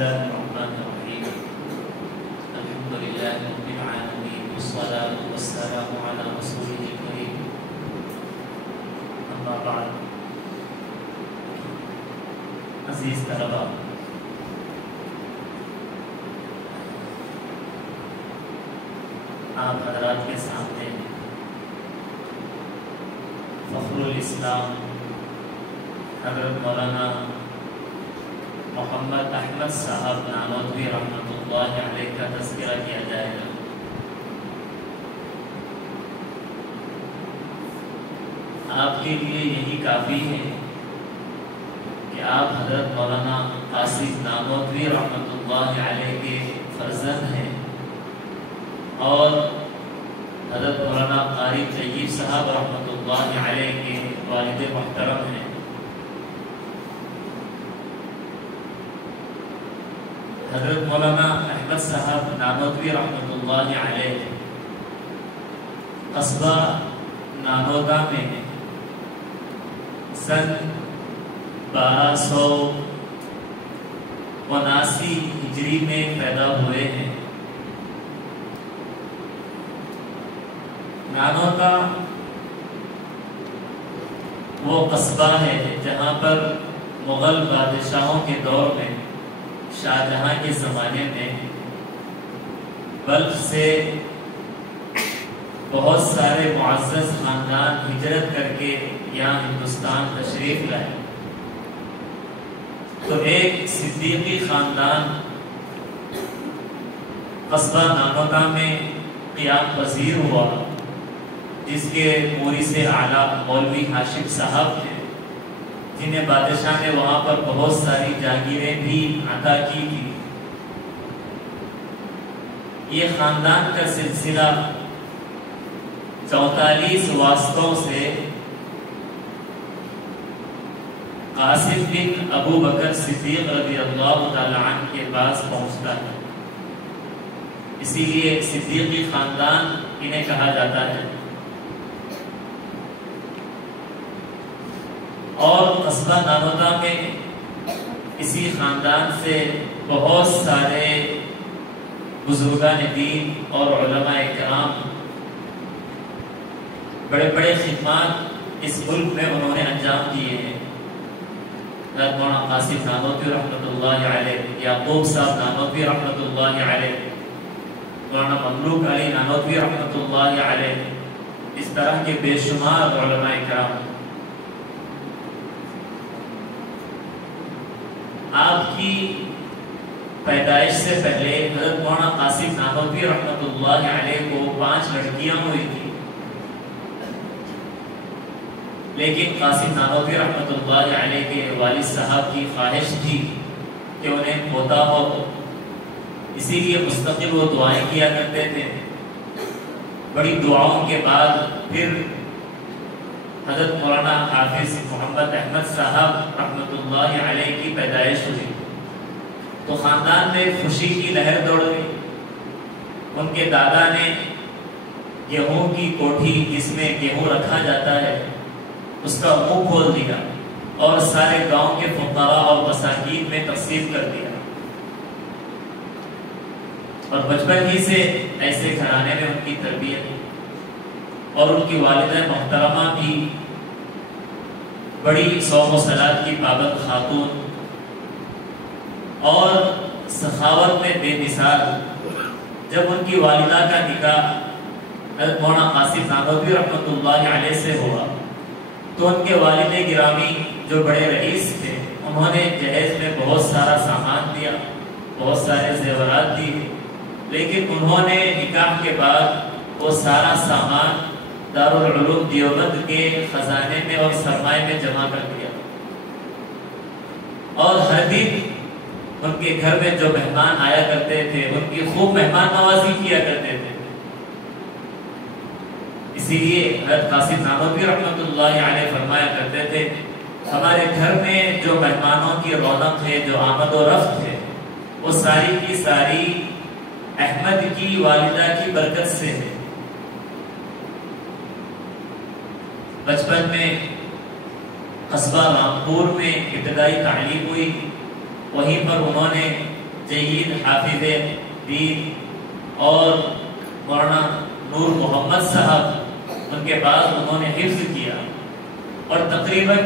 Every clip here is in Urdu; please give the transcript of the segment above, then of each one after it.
الله الرحمن الرحيم الحمد لله رب العالمين والصلاة والسلام على رسوله الكريم أما بعد عزیز طلباء، آپ حضرات کے سامنے فخر الاسلام حضرت مولانا محمد احمد صاحب نانوتوی رحمۃ اللہ علیہ کا تذکرہ کیا جائے گا۔ آپ کے لیے یہی کافی ہے کہ آپ حضرت مولانا قاسم نانوتوی رحمۃ اللہ علیہ کے فرزند ہیں اور حضرت مولانا قاری طیب صاحب رحمۃ اللہ علیہ کے والد محترم ہیں۔ حضرت مولانا احمد صاحب نانوتوی رحمۃ اللہ علیہ قصبہ نانودا میں سن 1279 ہجری میں پیدا ہوئے ہیں۔ نانودا وہ قصبہ ہے جہاں پر مغل بادشاہوں کے دور میں شاہ جہاں کے زمانے میں بلخ سے بہت سارے معزز خاندان ہجرت کر کے یہاں ہندوستان تشریف لائے، تو ایک صدیقی خاندان قصبہ نانودا میں قیام پذیر ہوا، جس کے مورث اعلیٰ مولوی ہاشم صاحب ہیں، جنہیں بادشاہ نے وہاں پر بہت ساری جاگیریں بھی عطا کی تھی۔ یہ خاندان کا سلسلہ 44 واسطوں سے قاسم بن ابو بکر صدیق رضی اللہ تعالی عنہ کے پاس پہنچتا ہے، اسی لیے صدیقی خاندان انہیں کہا جاتا ہے۔ اور قصبہ نانودا میں اسی خاندان سے بہت سارے بزرگان دین اور علماء کرام بڑے بڑے خدمات اس ملک میں انہوں نے انجام دیے ہیں۔ حضرت مولانا قاسم نانوتوی رحمۃ اللہ علیہ، یعقوب صاحب نانوتوی رحمۃ اللہ علیہ، مولانا مملوک علی نانوتوی رحمۃ اللہ علیہ، اس طرح کے بے شمار علماء کرام۔ آپ کی پیدائش سے پہلے حضرت مولانا قاسم نانوتوی رحمۃ اللہ علیہ کو 5 لڑکیاں ہوئی تھی، لیکن قاسم نانوتوی رحمۃ اللہ علیہ کے والد صاحب کی خواہش تھی کہ انہیں پوتا ہو، اسی لیے مستقل وہ دعائیں کیا کرتے تھے۔ بڑی دعاؤں کے بعد پھر حضرت مولانا حافظ محمد احمد صاحب رحمۃ اللہ علیہ کی پیدائش ہوئی، تو خاندان میں خوشی کی لہر دوڑ گئی۔ ان کے دادا نے گیہوں کی کوٹھی جس میں گیہوں رکھا جاتا ہے اس کا منہ کھول دیا اور سارے گاؤں کے فقراء اور مساکین میں تقسیم کر دیا، اور بچپن ہی سے ایسے گھرانے میں ان کی تربیت، اور ان کی والدہ محترمہ بھی بڑی صوم و صلات کی پابند خاتون اور سخاوت میں بے مثال۔ جب ان کی والدہ کا نکاح حضرت مولانا قاسم نانوتوی رحمۃ اللہ علیہ سے ہوا تو ان کے والد گرامی جو بڑے رئیس تھے، انہوں نے جہیز میں بہت سارا سامان دیا، بہت سارے زیورات دیے، لیکن انہوں نے نکاح کے بعد وہ سارا سامان دارالعلوم دیوبند کے خزانے میں اور سرمائے میں جمع کر دیا، اور ہر دن ان کے گھر میں جو مہمان آیا کرتے تھے ان کی خوب مہمان نوازی کیا کرتے تھے۔ اسی لیے حضرت قاسم نانوتوی رحمۃ اللہ علیہ فرمایا کرتے تھے، ہمارے گھر میں جو مہمانوں کی رونق ہے، جو آمد و رفت ہے، وہ ساری کی ساری احمد کی والدہ کی برکت سے ہے۔ بچپن میں قصبہ رامپور میں ابتدائی تعلیم ہوئی، وہیں پر انہوں نے جید حافظ دین اور مولانا نور محمد صاحب، ان کے بعد انہوں نے حفظ کیا اور تقریباً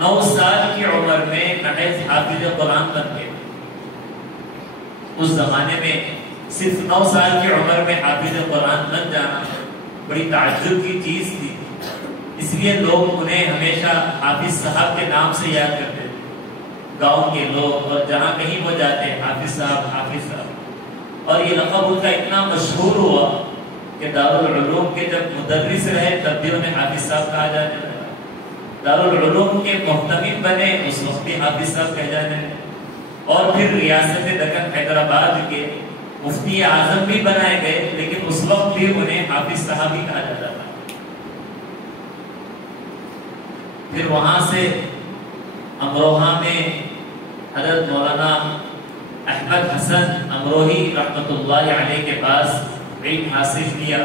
9 سال کی عمر میں محض حافظ قرآن بن گئے۔ اس زمانے میں صرف 9 سال کی عمر میں حافظ قرآن بن جانا بڑی تعجب کی چیز تھی، اس لیے لوگ انہیں ہمیشہ حافظ صاحب کے نام سے یاد کرتے تھے، گاؤں کے لوگ، اور جہاں کہیں وہ جاتے حافظ صاحب حافظ صاحب۔ اور یہ لقب ان کا اتنا مشہور ہوا کہ دارالعلوم کے جب مدرس رہے تب بھی انہیں حافظ صاحب کہا جانے لگا، دارالعلوم کے محتمم بنے اس وقت بھی حافظ صاحب کہے جانے لگے، اور پھر ریاست دکن حیدرآباد کے مفتی اعظم بھی بنائے گئے، لیکن اس وقت بھی انہیں حافظ صاحب ہی کہا جاتا تھا۔ پھر وہاں سے امروہہ میں حضرت مولانا احمد حسن امروہی رحمۃ اللہ علیہ کے پاس علم حاصل کیا،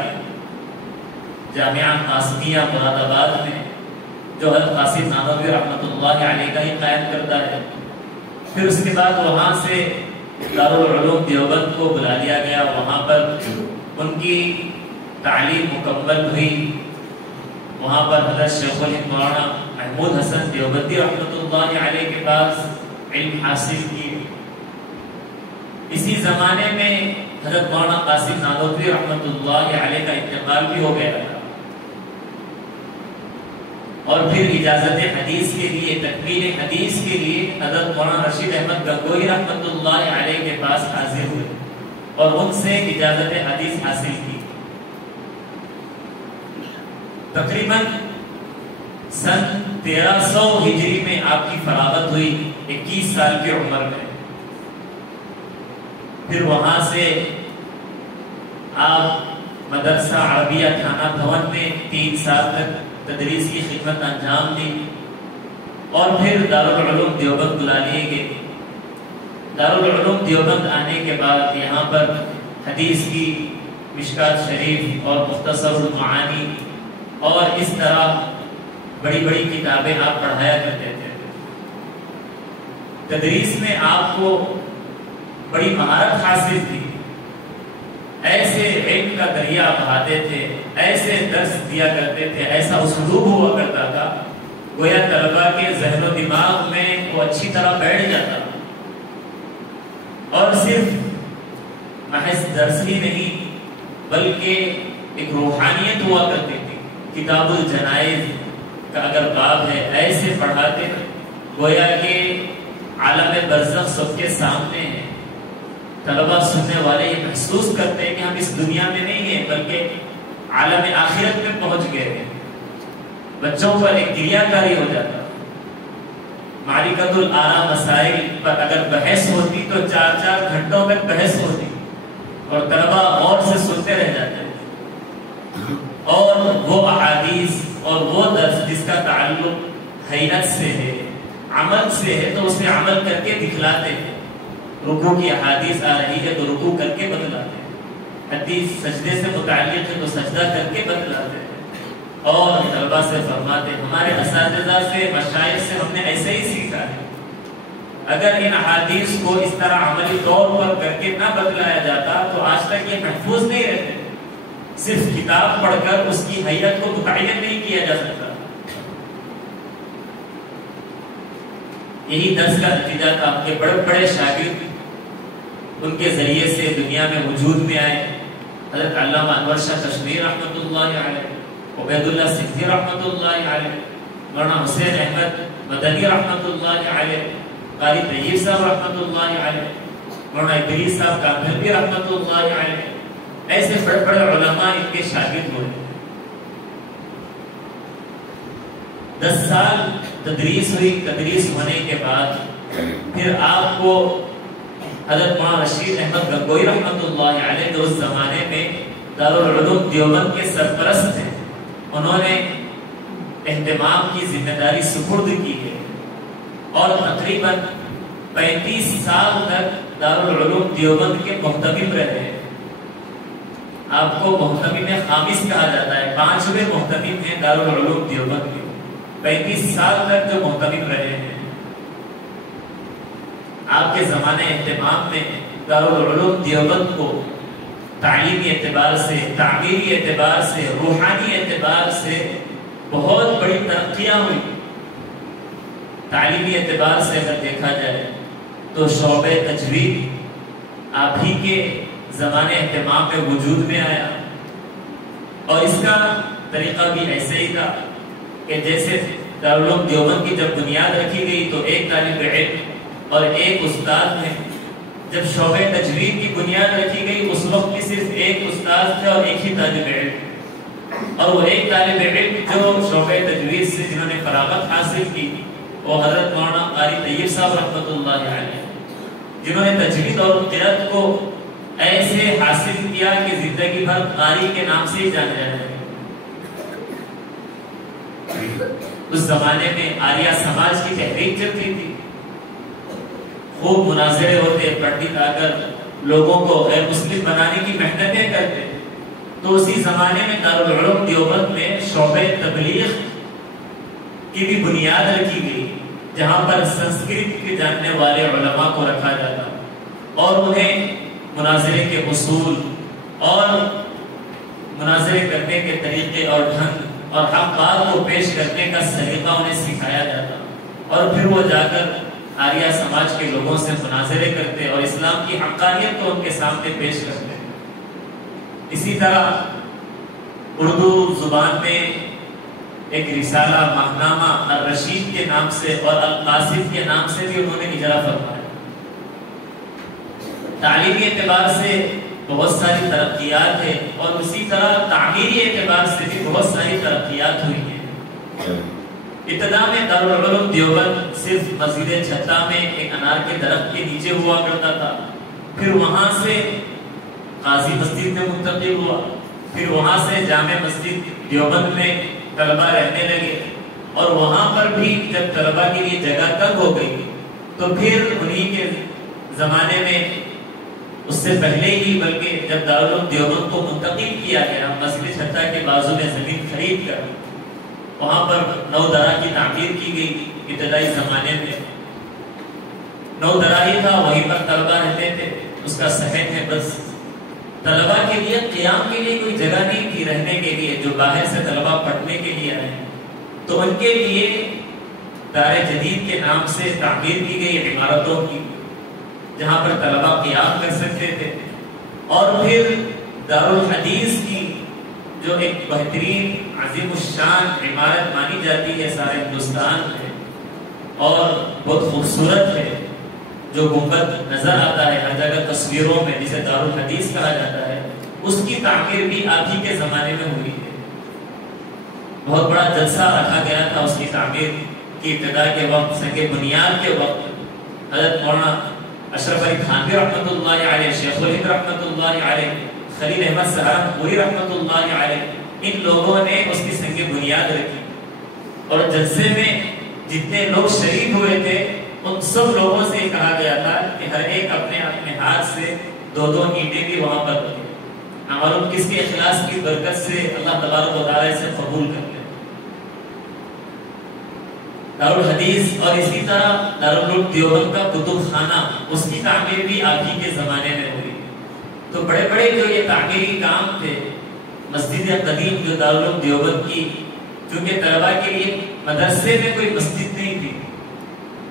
جامعہ قاسمیہ مراد آباد میں، جو حضرت قاسم نانوتوی رحمۃ اللہ علیہ کا ہی قائم کرتا ہے۔ پھر اس کے بعد وہاں سے دارالعلوم دیوبند کو بلا لیا گیا، وہاں پر ان کی تعلیم مکمل ہوئی۔ وہاں پر حضرت شیخ الہند مولانا محمود حسن دیوبندی رحمۃ اللہ علیہ کے پاس علم حاصل کی۔ اسی زمانے میں حضرت مولانا قاسم نانوتوی رحمۃ اللہ علیہ کا انتقال بھی ہو گیا تھا، اور پھر اجازت حدیث کے لیے، تکمیل حدیث کے لیے حضرت مولانا رشید احمد گنگوہی رحمۃ اللہ علیہ کے پاس حاضر ہوئے اور ان سے اجازت حدیث حاصل کی۔ تقریباً سن 1300 ہجری میں آپ کی فراغت ہوئی 21 سال کی عمر میں۔ پھر وہاں سے آپ مدرسہ عربیہ تھانہ بھون میں 3 سال تک تدریس کی خدمت انجام دی، اور پھر دارالعلوم دیوبند بلا لیے گئے۔ دارالعلوم دیوبند آنے کے بعد یہاں پر حدیث کی مشکات شریف اور مختصر المعانی اور اس طرح بڑی بڑی کتابیں آپ پڑھایا کرتے تھے۔ تدریس میں آپ کو بڑی مہارت حاصل تھی، ایسے علم کا دریا بہاتے تھے، ایسے درس دیا کرتے تھے، ایسا اسلوب ہوا کرتا تھا گویا طلباء کے ذہن و دماغ میں وہ اچھی طرح بیٹھ جاتا، اور صرف محض درس ہی نہیں بلکہ ایک روحانیت ہوا کرتی تھی۔ کتاب الجنائز کا اگر باب ہے ایسے پڑھاتے گویا کہ عالم برزخ سب کے سامنے ہے، طلباء سننے والے یہ محسوس کرتے ہیں کہ ہم اس دنیا میں نہیں ہیں بلکہ عالم آخرت میں پہنچ گئے ہیں۔ بچوں پر ایک گریہ کاری ہو جاتا، معرکۃ الآراء مسائل پر اگر بحث ہوتی تو 4 گھنٹوں تک بحث ہوتی، اور طلباء غور سے سنتے رہ جاتے، اور وہ احادیث اور وہ درس جس کا تعلق حیرت سے ہے، عمل سے ہے، تو اس میں عمل کر کے دکھلاتے ہیں۔ رکوع کی احادیث آ رہی ہے تو رکوع کر کے بتلاتے ہیں، حدیث سجدے سے متعلق ہے تو سجدہ کر کے بتلاتے ہیں، اور طلباء سے فرماتے ہیں ہمارے اساتذہ سے، مشائخ سے ہم نے ایسے ہی سیکھا ہے۔ اگر ان احادیث کو اس طرح عملی طور پر کر کے نہ بتلایا جاتا تو آج تک یہ محفوظ نہیں رہتے، صرف کتاب پڑھ کر اس کی حیت کو متعین نہیں کیا جا سکتا۔ یہی درس کا نتیجہ تھا کہ بڑے بڑے شاگرد ان کے ذریعے سے دنیا میں وجود میں آئے۔ حضرت علامہ انور شاہ کشمیری رحمۃ اللہ علیہ، عبید اللہ سندھی رحمۃ اللہ علیہ، مولانا حسین احمد مدنی رحمۃ اللہ علیہ، قاری طیب صاحب رحمۃ اللہ علیہ، مولانا ادریس صاحب کامل رحمۃ اللہ علیہ، ایسے بڑے بڑے علماء ان کے شاگرد ہوئے۔ 10 سال تدریس ہوئی، تدریس ہونے کے بعد پھر آپ کو حضرت مولانا رشید احمد گنگوہی رحمۃ اللہ علیہ جو اس زمانے میں دارالعلوم دیوبند کے سرپرست تھے، انہوں نے اہتمام کی ذمہ داری سپرد کی ہے، اور تقریباً 35 سال تک دارالعلوم دیوبند کے محتمم رہے ہیں۔ آپ کو محتمم خامس کہا جاتا ہے، 5ویں محتمم ہیں دارالعلوم دیوبند کے، 35 سال تک جو محتمم رہے ہیں۔ آپ کے زمانے اہتمام میں دارالعلوم دیوبند کو تعلیمی اعتبار سے، تعمیری اعتبار سے، روحانی اعتبار سے بہت بڑی ترقیاں ہوئی۔ تعلیمی اعتبار سے اگر دیکھا جائے تو شعبہ تجوید آپ ہی کے زمانے اہتمام میں وجود میں آیا، اور اس کا طریقہ بھی ایسے ہی تھا کہ جیسے دارالعلوم دیوبند کی جب بنیاد رکھی گئی تو ایک طالب علم اور ایک استاد نے، جب شعبہ تجوید کی بنیاد رکھی گئی اس وقت بھی صرف ایک استاد تھا اور ایک ہی طالب علم، اور وہ ایک طالب علم جو شعبہ تجوید سے جنہوں نے فراغت حاصل کی وہ حضرت مولانا قاری طیب صاحب رحمۃ اللہ علیہ، جنہوں نے تجوید اور قرأت کو ایسے حاصل کیا کہ زندگی بھر قاری کے نام سے ہی جانے جاتے ہیں۔ اس زمانے میں آریہ سماج کی تحریک چلتی تھی، خوب مناظرے ہوتے، پنڈت آ کر لوگوں کو غیر مسلم بنانے کی محنتیں کرتے۔ تو اسی زمانے میں دارالعلوم دیوبند میں شعبہ تبلیغ کی بھی بنیاد رکھی گئی، جہاں پر سنسکرت کے جاننے والے علماء کو رکھا جاتا اور انہیں مناظرے کے اصول اور مناظرے کرنے کے طریقے اور ڈھنگ اور حق بات کو پیش کرنے کا سلیقہ انہیں سکھایا جاتا، اور پھر وہ جا کر آریہ سماج کے لوگوں سے مناظرے کرتے اور اسلام کی حقانیت کو ان کے سامنے پیش کرتے۔ اسی طرح اردو زبان میں ایک رسالہ ماہنامہ الرشید کے نام سے اور القاصد کے نام سے بھی انہوں نے اجرا فرمایا۔ تعلیمی اعتبار سے بہت ساری ترقیات ہے، اور اسی طرح تعمیری اعتبار سے بھی بہت ساری ترقیات ہوئی ہیں۔ ابتدا میں دارالعلوم دیوبند صرف مسجد چھتا میں ایک انار کے درخت کے نیچے ہوا کرتا تھا، پھر وہاں سے قاضی مسجد میں منتقل ہوا، پھر وہاں سے جامع مسجد دیوبند میں طلبہ رہنے لگے، اور وہاں پر بھی جب طلبہ کے لیے جگہ تنگ ہو گئی تو پھر انہی کے زمانے میں، اس سے پہلے ہی بلکہ جب دارالعلوم دیوبند کو منتقل کیا گیا، مسجد چھتا کے بازو میں زمین خرید کر وہاں پر نو درہ کی تعمیر کی گئی۔ ابتدائی زمانے میں نو درہ ہی تھا، وہیں پر طلبہ رہتے تھے، اس کا صحن ہے، بس طلبہ کے لیے قیام کے لیے کوئی جگہ نہیں تھی رہنے کے لیے، جو باہر سے طلبہ پڑھنے کے لیے آئے، تو ان کے لیے دار جدید کے نام سے تعمیر کی گئی عمارتوں کی، جہاں پر طلبہ قیام کر سکتے تھے۔ اور پھر دارالحدیث کی جو ایک بہترین عظیم الشان عمارت مانی جاتی ہے سارے ہندوستان میں، اور بہت خوبصورت ہے، جو گنبد نظر آتا ہے ہر جگہ تصویروں میں، جسے دارالحدیث کہا جاتا ہے، اس کی تعمیر بھی آپ ہی کے زمانے میں ہوئی ہے۔ بہت بڑا جلسہ رکھا گیا تھا اس کی تعمیر کی ابتدا کے وقت، سنگ بنیاد کے وقت حضرت مولانا اشرف علی تھانوی رحمۃ اللہ علیہ، شیخ الہند رحمۃ اللہ علیہ، خلیل احمد سہارنپوری رحمۃ اللہ علیہ، ان لوگوں نے اس کی سنگ بنیاد رکھی، اور جلسے میں جتنے لوگ شریک ہوئے تھے ان سب لوگوں سے یہ کہا گیا تھا کہ ہر ایک اپنے اپنے ہاتھ سے دو دو اینٹیں بھی وہاں پر رکھیں، معلوم کس کے اخلاص کی برکت سے اللہ تبارک و تعالیٰ اسے قبول کر لے۔ دارالحدیث اور اسی طرح دارالعلوم دیوبند کا کتب خانہ، اس کی تعمیر بھی آپ ہی کے زمانے میں ہوئی۔ تو بڑے بڑے جو یہ تعمیری کام تھے، مسجد قدیم جو دارالعلوم دیوبند کی، چونکہ طلبہ کے لیے مدرسے میں کوئی مسجد نہیں تھی،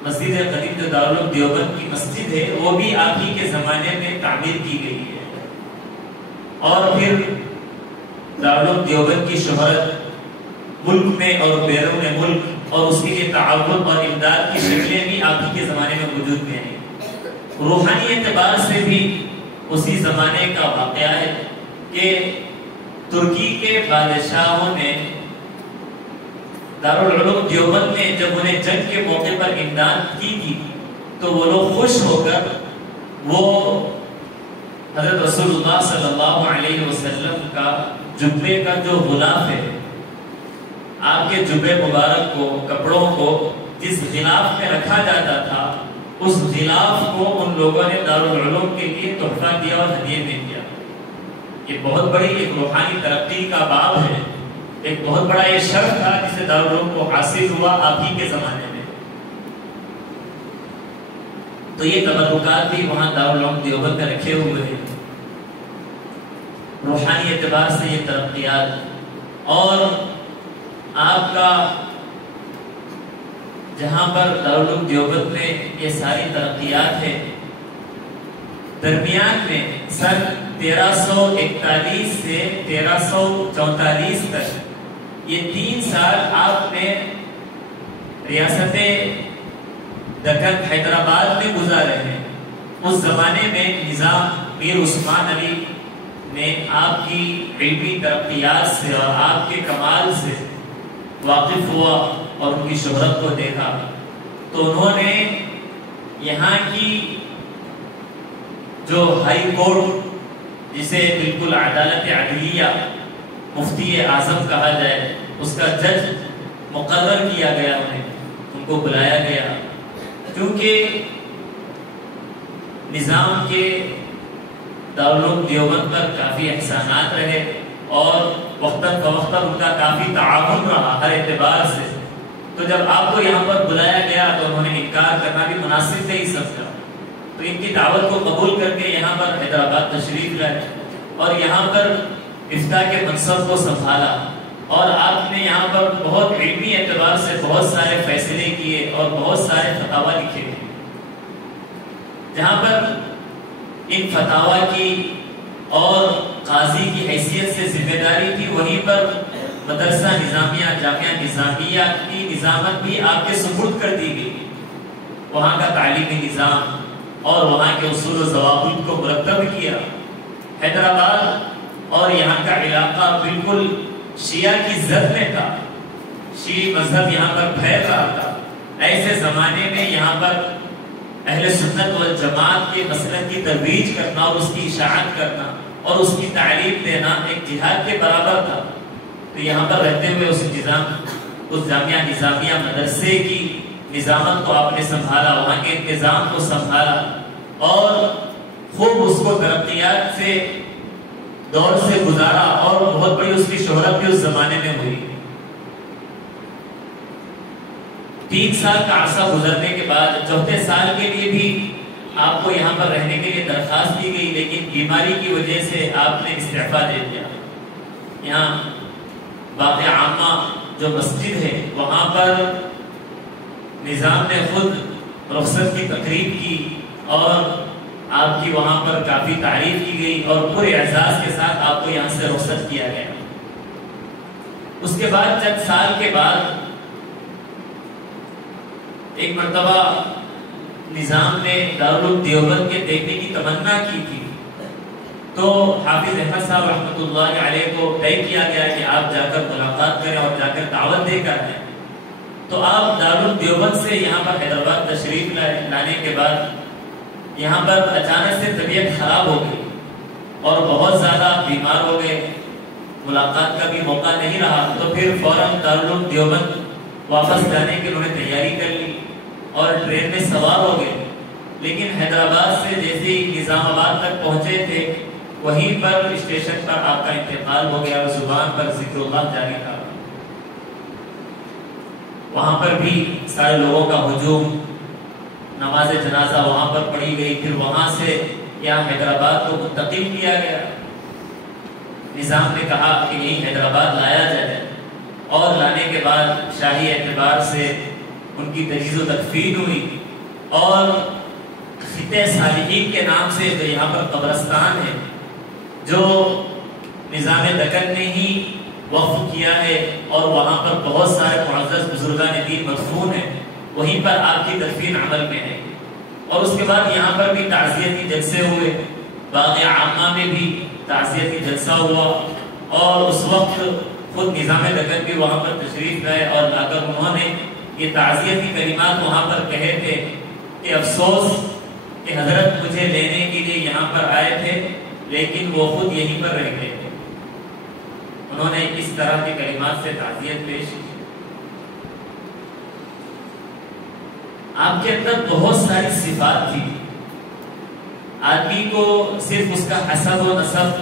مسجد قدیم جو دارالعلوم دیوبند کی مسجد ہے وہ بھی آپ ہی کے زمانے میں تعمیر کی گئی ہے۔ اور پھر دارالعلوم دیوبند کی شہرت ملک میں اور بیرون ملک اور اس کے لیے تعاون اور امداد کی شکلیں بھی آپ ہی کے زمانے میں وجود میں ہیں۔ روحانی اعتبار سے بھی اسی زمانے کا واقعہ ہے کہ ترکی کے بادشاہوں نے دارالعلوم دیوبند میں جب انہیں جنگ کے موقع پر امداد کی تھی تو وہ لوگ خوش ہو کر وہ حضرت رسول اللہ صلی اللہ علیہ وسلم کا جبے کا جو غلاف ہے، آپ کے جبے مبارک کو، کپڑوں کو جس غلاف میں رکھا جاتا تھا، اس غلاف کو ان لوگوں نے دارالعلوم کے لیے تحفہ دیا اور ہدیے میں دیا۔ یہ بہت بڑی ایک روحانی ترقی کا باب ہے، ایک بہت بڑا یہ شرف تھا جسے دارالعلوم کو حاصل ہوا آپ ہی کے زمانے میں۔ تو یہ تبرکات بھی وہاں دارالعلوم دیوبند میں رکھے ہوئے ہیں. روحانی اعتبار سے یہ ترقیات اور آپ کا جہاں پر دارالعلوم دیوبند میں یہ ساری ترقیات ہے، درمیان میں سن 1341 سے 1344 تک یہ 3 سال آپ نے ریاست دکن حیدرآباد میں گزارے ہیں. اس زمانے میں نظام میر عثمان علی نے آپ کی علمی ترقیات سے اور آپ کے کمال سے واقف ہوا اور ان کی شہرت کو دیکھا، تو انہوں نے یہاں کی جو ہائی کورٹ جسے بالکل عدالت عدلیہ مفتی اعظم کہا جائے، اس کا جج مقرر کیا گیا، ان کو بلایا گیا، کیونکہ نظام کے دارالعلوم دیوبند پر کافی احسانات رہے اور وقتاً فوقتاً ان کا کافی تعاون رہا ہر اعتبار سے. تو جب آپ کو یہاں پر بلایا گیا تو انہوں نے انکار کرنا بھی مناسب نہیں سمجھا، تو ان کی دعوت کو قبول کر کے یہاں پر حیدرآباد تشریف لائے اور یہاں پر افتاء کے منصب کو سنبھالا، اور آپ نے یہاں پر بہت علمی اعتبار سے بہت سارے فیصلے کیے اور بہت سارے فتاوی لکھے، جہاں پر ان فتاوی کی اور قاضی کی حیثیت سے ذمہ داری تھی، وہیں پر مدرسہ نظامیہ جامعہ نظامیہ کی نظامت بھی آپ کے سپرد کر دی گئی. وہاں کا تعلیمی نظام اور وہاں کے اصول و ضوابط کو مرتب کیا. حیدرآباد اور یہاں کا علاقہ بالکل شیعہ کی زد میں تھا، شیعی مذہب یہاں پر پھیل رہا تھا. ایسے زمانے میں یہاں پر اہل سنت والجماعت کے مسلک کی ترویج کرنا اور اس کی اشاعت کرنا اور اس کی تعلیم دینا ایک جہاد کے برابر تھا. تو یہاں پر رہتے ہوئے اس جامعہ نظامیہ مدرسے کی نظامت کو آپ نے سنبھالا، وہاں کے انتظام کو سنبھالا اور خوب اس کو ترقیات سے دور سے گزارا، اور بہت بڑی اس کی شہرت بھی اس زمانے میں ہوئی. 3 سال کا عرصہ گزرنے کے بعد 4تھے سال کے لیے بھی آپ کو یہاں پر رہنے کے لیے درخواست دی گئی، لیکن بیماری کی وجہ سے آپ نے استعفا دے دیا. یہاں باغ عامہ جو مسجد ہے وہاں پر نظام نے خود رخصت کی تقریب کی اور آپ کی وہاں پر کافی تعریف کی گئی اور پورے اعزاز کے ساتھ آپ کو یہاں سے رخصت کیا گیا. اس کے بعد چند سال کے بعد ایک مرتبہ نظام نے دارالعلوم دیوبند کے دیکھنے کی تمنا کی تھی، تو حافظ احمد صاحب رحمۃ اللہ علیہ کو طے کیا گیا کہ آپ جا کر ملاقات کریں اور جا کر دعوت دے کر آئیں. تو آپ دارالعلوم دیوبند سے یہاں پر حیدرآباد تشریف لانے کے بعد یہاں پر اچانک سے طبیعت خراب ہو گئی اور بہت زیادہ بیمار ہو گئے، ملاقات کا بھی موقع نہیں رہا. تو پھر فوراً دارالعلوم دیوبند واپس جانے کی انہوں نے تیاری کر لی اور ٹرین میں سوار ہو گئے. لیکن حیدرآباد سے جیسے ہی نظام آباد تک پہنچے تھے وہیں پر اسٹیشن پر آپ کا انتقال ہو گیا اور زبان پر ذکر اللہ جاری تھا. وہاں پر بھی سارے لوگوں کا ہجوم، نماز جنازہ وہاں پر پڑھی گئی، پھر وہاں سے یہاں حیدرآباد کو منتقل کیا گیا. نظام نے کہا کہ یہیں حیدرآباد لایا جائے اور لانے کے بعد شاہی اعتبار سے ان کی تجہیز و تکفین ہوئی اور خطہ صالحین کے نام سے جو یہاں پر قبرستان ہے جو نظام دکن نے ہی وقف کیا ہے اور وہاں پر بہت سارے معزز بزرگان دین مدفون ہیں، وہیں پر آپ کی تدفین عمل میں ہے. اور اس کے بعد یہاں پر بھی تعزیتی جلسے ہوئے، باغ عامہ میں بھی تعزیتی جلسہ ہوا اور اس وقت خود نظام دکن بھی وہاں پر تشریف لائے اور لا کر انہوں نے یہ تعزیتی کلمات وہاں پر کہے تھے کہ افسوس کہ حضرت مجھے لینے کے لیے یہاں پر آئے تھے لیکن وہ خود یہیں پر رہ گئے تھے. انہوں نے اس طرح کے کلمات سے تعزیت پیش کی. آپ کے اندر بہت ساری صفات تھی. آدمی کو صرف اس کا حسب و نسب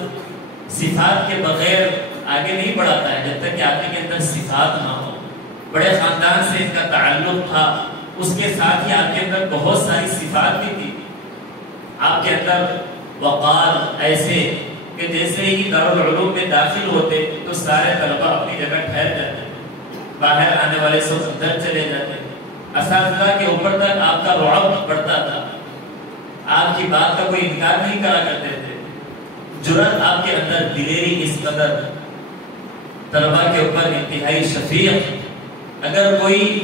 صفات کے بغیر آگے نہیں بڑھاتا ہے جب تک کہ آدمی کے اندر صفات نہ ہو. بڑے خاندان سے ان کا تعلق تھا اس کے ساتھ ہی آپ کے اندر بہت ساری صفات بھی تھی. آپ کے اندر وقار ایسے کہ جیسے ہی دارالعلوم میں داخل ہوتے تو سارے طلبہ اپنی جگہ ٹھہر جاتے, باہر آنے والے سب اندر چلے جاتے. اساتذہ کے اوپر تک آپ کا رعب بڑھتا تھا, آپ کی بات کا کوئی انکار نہیں کرا کرتے تھے. جرأت آپ کے اندر, دلیری اس قدر, طلبہ کے اوپر انتہائی شفیق. اگر کوئی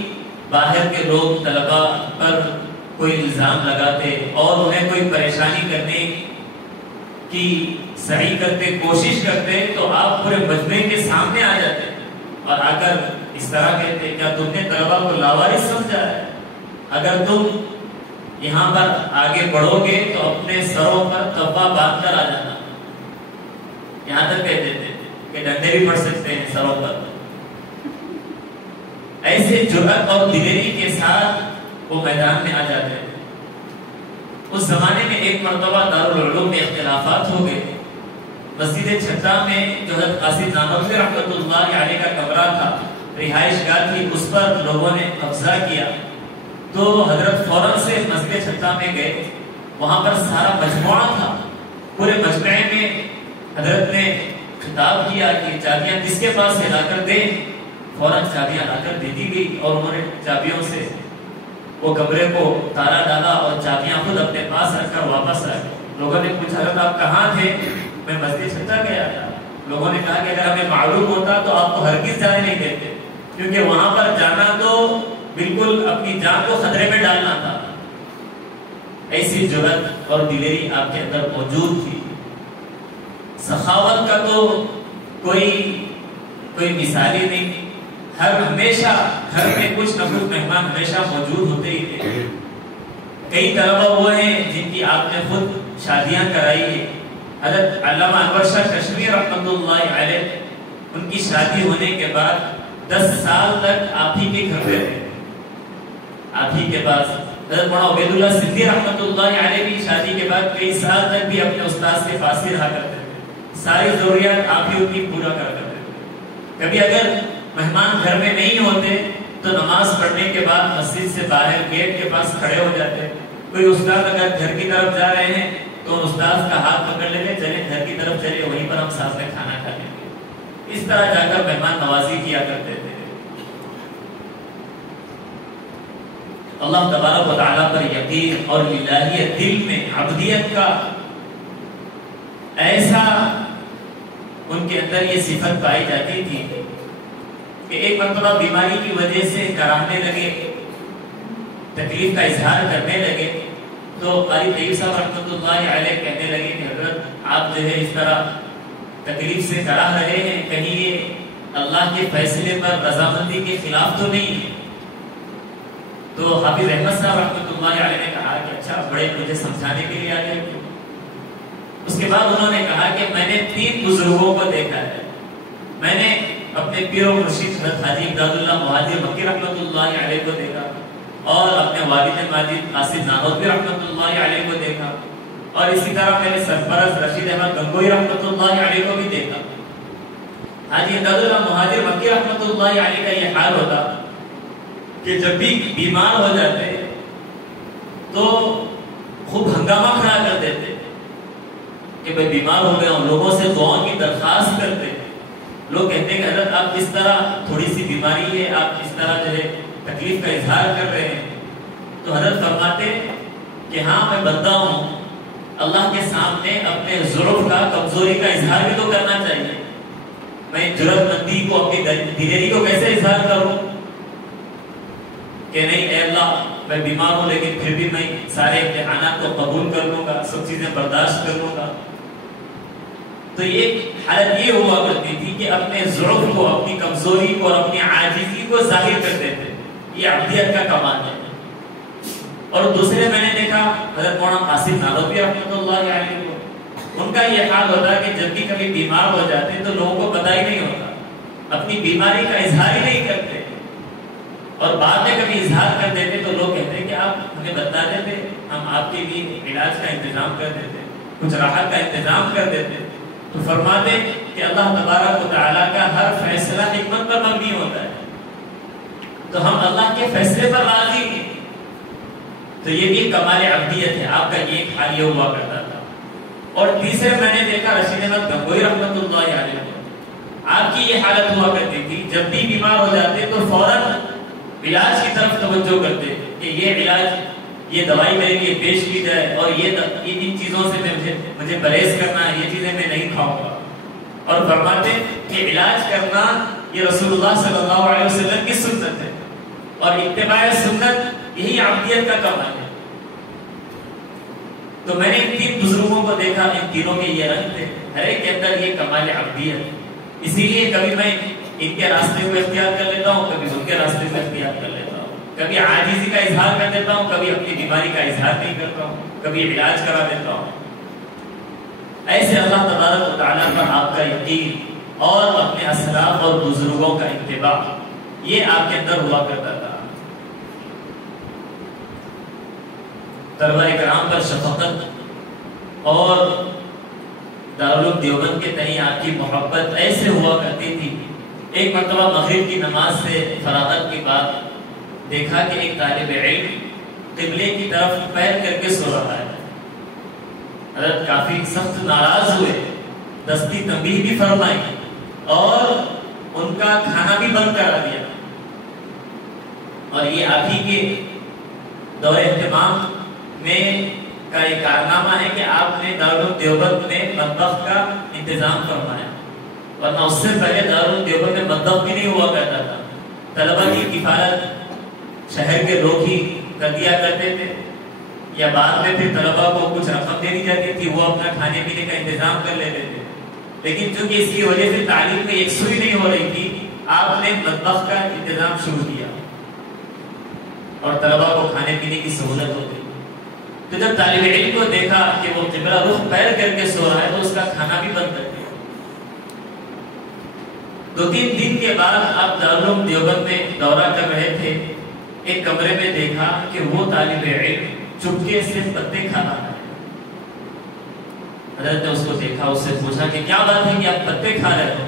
باہر کے لوگ طلبہ پر کوئی الزام لگاتے اور انہیں کوئی پریشانی کرنے کی صحیح کرتے, کوشش کرتے, تو آپ پورے مجمع کے سامنے آ جاتے اور آ کر اس طرح کہتے کیا تم نے طلبہ کو لاوارث سمجھا ہے؟ اگر تم یہاں پر آگے بڑھو گے تو اپنے سروں پر قبا باندھ کر آ جانا. یہاں تک کہتے تھے کہ ڈنڈے بھی پڑ سکتے ہیں سروں پر. ایسے جرأت اور دلیری کے ساتھ وہ میدان میں آ جاتے ہیں. اس زمانے میں ایک مرتبہ دارالعلوم میں اختلافات ہو گئے. مسجد چھتا میں جو حضرت قاسم نانوتوی رحمۃ اللہ علیہ کا کمرہ تھا, رہائش گاہ تھی, اس پر لوگوں نے قبضہ کیا. تو حضرت فوراً سے مسجد چھتا میں گئے. وہاں پر سارا مجموعہ تھا. پورے مجموعے میں حضرت نے خطاب کیا کہ چابیاں کس کے پاس ہے, لا کر دیں. فوراً چابیاں لا کر دے دی گئی اور انہوں نے چابیوں سے وہ کمرے کو تالا ڈالا اور چابیاں خود اپنے پاس رکھ کر واپس آئے. لوگوں نے پوچھا حضرت آپ کہاں تھے؟ میں مسجد چھتا گیا تھا. لوگوں نے کہا کہ اگر ہمیں معلوم ہوتا تو آپ کو ہرگز جانے نہیں دیتے, کیونکہ وہاں پر جانا تو بالکل اپنی جان کو خطرے میں ڈالنا تھا. ایسی جرأت اور دلیری آپ کے اندر موجود تھی. سخاوت کا تو کوئی مثال ہی نہیں. ہمیشہ گھر میں کچھ نہ کچھ مہمان ہمیشہ موجود ہوتے ہی تھے. کئی طلبہ وہ ہیں جن کی آپ نے خود شادیاں کرائی ہے. حضرت علامہ انور شاہ کشمیری رحمۃ اللہ علیہ, ان کی شادی ہونے کے بعد 10 سال تک آپ ہی کے گھر میں رہے, آپ ہی کے پاس. حضرت مولانا عبید اللہ سندھی رحمۃ اللہ علیہ کی شادی کے بعد کئی سال تک بھی اپنے استاد کے پاس ہی رہا کرتے تھے. ساری ضروریات آپ ہی ان کی پورا کر کرتے تھے. کبھی اگر مہمان گھر میں نہیں ہوتے تو نماز پڑھنے کے بعد مسجد سے باہر گیٹ کے پاس کھڑے ہو جاتے. کوئی استاد اگر گھر کی طرف جا رہے ہیں تو استاد کا ہاتھ پکڑ لیتے, چلے گھر کی طرف چلے, وہیں پر ہم ساتھ میں کھانا کھا لیں گے. اس طرح جا کر مہمان نوازی کیا کرتے تھے. اللہ تبارک و تعالیٰ پر یقین اور الہیت, دل میں عبدیت کا ایسا ان کے اندر یہ صفت پائی جاتی تھی کہ ایک مرتبہ بیماری کی وجہ سے کرانے لگے, تکلیف کا اظہار کرنے لگے. تو قاری طیب صاحب رحمۃ اللہ علیہ کہنے لگے کہ حضرت آپ جو ہے اس طرح تکلیف سے کراہ رہے ہیں, کہیں یہ اللہ کے فیصلے پر رضامندی کے خلاف تو نہیں ہے. تو حافظ احمد صاحب رحمۃ اللہ علیہ نے کہا کہ اچھا, بڑے مجھے سمجھانے کے لیے آ گئے. اس کے بعد انہوں نے کہا کہ میں نے 3 بزرگوں کو دیکھا ہے. میں نے اپنے پیر و مرشد حضرت حاجی امداد اللہ مہاجر مکی رحمۃ اللہ علیہ کو دیکھا, اور اپنے والد ماجد قاسم نانوتوی رحمۃ اللہ علیہ کو دیکھا, اور اسی طرح میرے سرپرست رشید احمد گنگوئی رحمۃ اللہ علیہ کو بھی دیکھا. حاجی امداد اللہ مہاجر مکی رحمۃ اللہ علیہ کا یہ حال ہوتا کہ جب بھی بیمار ہو جاتے تو خوب ہنگامہ کھڑا کر دیتے کہ بھائی بیمار ہو گئے, اور لوگوں سے دعاؤں کی درخواست کرتے. لوگ کہتے ہیں کہ حضرت آپ کس طرح, تھوڑی سی بیماری ہے, آپ کس طرح جو ہے تکلیف کا اظہار کر رہے ہیں. تو حضرت فرماتے کہ ہاں میں بندہ ہوں, اللہ کے سامنے اپنے ضعف کا, کمزوری کا اظہار بھی تو کرنا چاہیے. میں جرأت مندی کو, اپنی دلیری کو کیسے اظہار کروں کہ نہیں اے اللہ میں بیمار ہوں لیکن پھر بھی میں سارے امتحانات کو قبول کر لوں گا, سب چیزیں برداشت کر لوں گا. تو یہ حالت یہ ہوا کرتی تھی کہ اپنے ضعف کو, اپنی کمزوری کو اور اپنی عاجزی کو ظاہر کرتے تھے. یہ عبدیت کا کمال ہے. اور دوسرے میں نے دیکھا حضرت مولانا قاسم نانوتوی رحمۃ اللہ علیہ کو, ان کا یہ حال ہوتا کہ جب بھی کبھی بیمار ہو جاتے تو لوگوں کو پتہ ہی نہیں ہوتا, اپنی بیماری کا اظہار ہی نہیں کرتے, اور بعد میں کبھی اظہار کر دیتے تو لوگ کہتے ہیں کہ آپ ہمیں بتا دیتے, ہم آپ کے لیے علاج کا انتظام کر دیتے, کچھ راحت کا انتظام کر دیتے. تو فرماتے کہ اللہ تبارک و تعالیٰ کا ہر فیصلہ حکمت پر مبنی ہوتا ہے, تو ہم اللہ کے فیصلے پر راضی ہیں. تو یہ بھی کمال عبدیت ہے، آپ کا یہ حال یہ ہوا کرتا تھا۔ اور تیسرے میں نے دیکھا رشید احمد گنگوئی رحمۃ اللہ علیہ، آپ کی یہ حالت ہوا کرتی تھی، جب بھی بیمار ہو جاتے تو فوراً علاج کی طرف توجہ کرتے کہ یہ علاج، یہ دوائی میرے لیے پیش کی جائے، اور یہ ان چیزوں سے مجھے پرہیز کرنا ہے، یہ چیزیں میں نہیں کھاؤں گا۔ اور فرماتے کہ علاج کرنا یہ رسول اللہ صلی اللہ علیہ وسلم کی سنت ہے، اور اتباع سنت یہی عبدیت کا کمال ہے۔ تو میں نے ان تین بزرگوں کو دیکھا، ان تینوں کے یہ رنگ تھے، ہر ایک کے اندر یہ کمال عبدیت۔ اسی لیے کبھی میں ان کے راستے کو اختیار کر لیتا ہوں، کبھی ان کے راستے کو اختیار کر لیتا ہوں، کبھی عاجزی کا اظہار کر دیتا ہوں، کبھی اپنی بیماری کا اظہار نہیں کرتا ہوں، کبھی علاج کرا دیتا ہوں۔ ایسے اللہ تبارک و تعالیٰ پر آپ کا یقین اور اپنے اسلاف اور بزرگوں کا اتباع، یہ آپ کے اندر ہوا کرتا تھا۔ طلبہ کرام پر شفقت اور دارالعلوم دیوبند کے تئیں آپ کی محبت ایسے ہوا کرتی تھی۔ ایک مرتبہ مغرب کی نماز سے فراغت کے بعد دیکھا کہ ایک طالب علم قبلے کی طرف پیر کر کے سو رہا ہے۔ حضرت کافی سخت ناراض ہوئے، دستی تنبیہ بھی فرمائی اور ان کا کھانا بھی بند کرا دیا۔ اور یہ آپ ہی کے دور اہتمام میں کا ایک کارنامہ ہے کہ آپ نے دارالعلوم دیوبند میں مطبخ کا انتظام فرمایا، ورنہ اس سے پہلے دارالعلوم دیوبند میں مطبخ بھی نہیں ہوا کرتا تھا۔ طلبہ کی کفالت شہر کے لوگ ہی کر دیا کرتے تھے، یا بعد میں پھر طلبہ کو کچھ رقم دینی جاتی تھی، وہ اپنا کھانے پینے کا انتظام کر لیتے تھے۔ لیکن چونکہ اس کی وجہ سے تعلیم میں یکسوئی نہیں ہو رہی تھی، آپ نے مطبخ کا انتظام شروع کیا اور طلبہ کو کھانے پینے کی سہولت ہو گئی۔ تو جب طالب علم کو دیکھا کہ وہ قبلہ رخ پیر کر کے سو رہا ہے تو اس کا کھانا بھی بند کر دیا۔ 2-3 دن کے بعد آپ دارالعلوم دیوبند میں دورہ کر رہے تھے، ایک کمرے میں دیکھا کہ وہ طالب علم چپکے سے پتے کھا رہا ہے۔ حضرت نے اس کو دیکھا، اس سے پوچھا کہ کیا بات ہے کہ آپ پتے کھا رہے ہو؟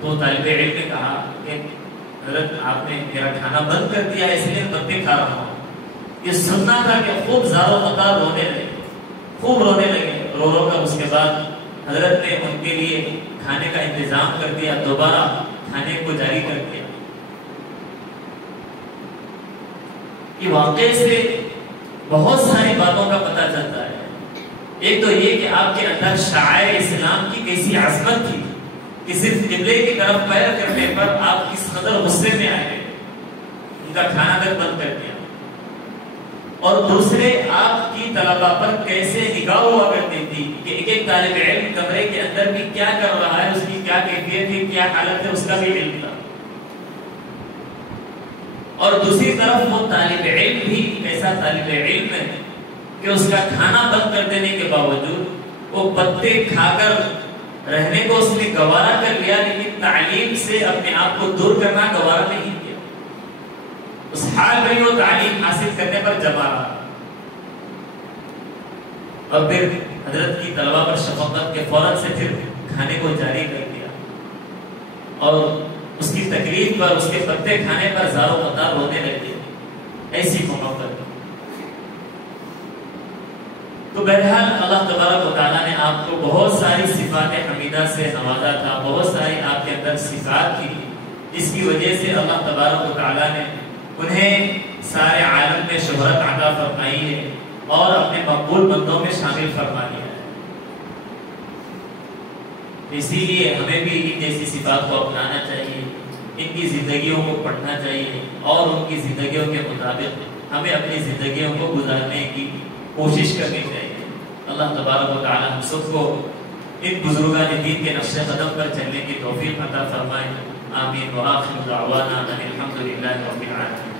تو طالب علم نے کہا کہ حضرت آپ نے میرا کھانا بند کر دیا اس لیے پتے کھا رہا ہوں۔ یہ سننا تھا کہ خوب زار و قطار رونے لگے، خوب رونے لگے، رو کر اس کے بعد حضرت نے ان کے لیے کھانے کا انتظام کر دیا، دوبارہ کھانے کو جاری کر دیا۔ یہ واقعے سے بہت ساری باتوں کا پتہ چلتا ہے۔ ایک تو یہ کہ آپ کے اندر شعائر اسلام کی کیسی عظمت تھی کہ صرف قبلے کی طرف پیر کرنے پر آپ کس قدر غصے میں آئے، ان کا کھانا تک بند کر دیا۔ اور دوسرے آپ کی طلبہ پر کیسے نگاہ ہوا کرتی تھی کہ ایک ایک طالب علم کمرے کے اندر بھی کیا کر رہا ہے، اس کی کیا کیفیت ہے، کیا حالت ہے، اس کا بھی علم تھا۔ اور دوسری طرف وہ طالب علم بھی ایسا طالب علم ہے کہ اس کا کھانا بند کر دینے کے باوجود وہ پتے کھا کر رہنے کو اس نے گوارا کر لیا، لیکن تعلیم سے اپنے آپ کو دور کرنا گوارا نہیں کیا۔ اس حال میں وہ تعلیم حاصل کرنے پر جمع رہا، اور پھر حضرت کی طلبہ پر شفقت کے فوراً سے پھر کھانے کو جاری کر دیا، اور اس کی تکلیف پر، اس کے پتے کھانے پر زار و قطار رونے لگے۔ ایسی محبت۔ تو بہرحال اللہ تبارک و تعالیٰ نے آپ کو بہت ساری صفات حمیدہ سے نوازا تھا، بہت ساری آپ کے اندر صفات تھی جس کی وجہ سے اللہ تبارک و تعالیٰ نے انہیں سارے عالم میں شہرت عطا فرمائی ہے اور اپنے مقبول بندوں میں شامل فرما لیا ہے۔ اسی لیے ہمیں بھی ان جیسی صفات کو اپنانا چاہیے، ان کی زندگیوں کو پڑھنا چاہیے، اور ان کی زندگیوں کے مطابق ہمیں اپنی زندگیوں کو گزارنے کی کوشش کرنی چاہیے۔ اللہ تبارک و تعالی ہم سب کو ان بزرگان دین کے نقش قدم پر چلنے کی توفیق عطا فرمائے۔ آمین۔ وآخر دعوانا ان الحمد للہ رب العالمین۔